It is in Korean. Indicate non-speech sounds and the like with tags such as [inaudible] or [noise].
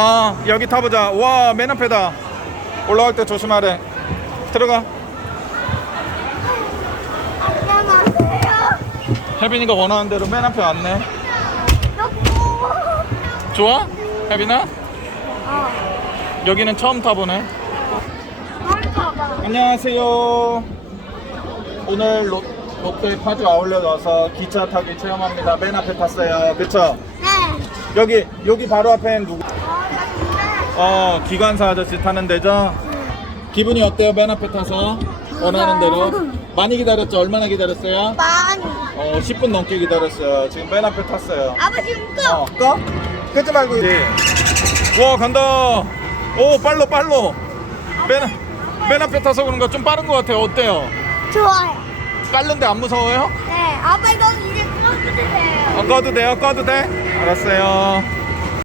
아 여기 타보자 와 맨 앞에다 올라갈 때 조심하래 들어가 안녕하세요. 혜빈이가 원하는 대로 맨 앞에 왔네 여보. 좋아? 혜빈아? 어. 여기는 처음 타보네. 안녕하세요 오늘 롯, 롯데 파주 아울렛 와서 기차 타기 체험합니다 맨 앞에 탔어요 그쵸? 네. 여기 여기 바로 앞엔 누구? 어, 기관사 아저씨 타는 데죠? 기분이 어때요 맨 앞에 타서? 원하는 대로 [laughs] 많이 기다렸죠? 얼마나 기다렸어요? 많이. 어 10분 넘게 기다렸어요 지금 맨 앞에 탔어요 아버지 웃어. 어, 꺼? 끄지 말고 이제. 와 간다. 오 빨로 빨로. 맨, 맨 앞에 타서 그런 거 좀 빠른 것 같아요. 어때요? 좋아요. 빠른데 안 무서워요? 네. 아빠 이거 이제 꺼주세요. 어, 꺼도 돼요? 꺼도 돼? 알았어요.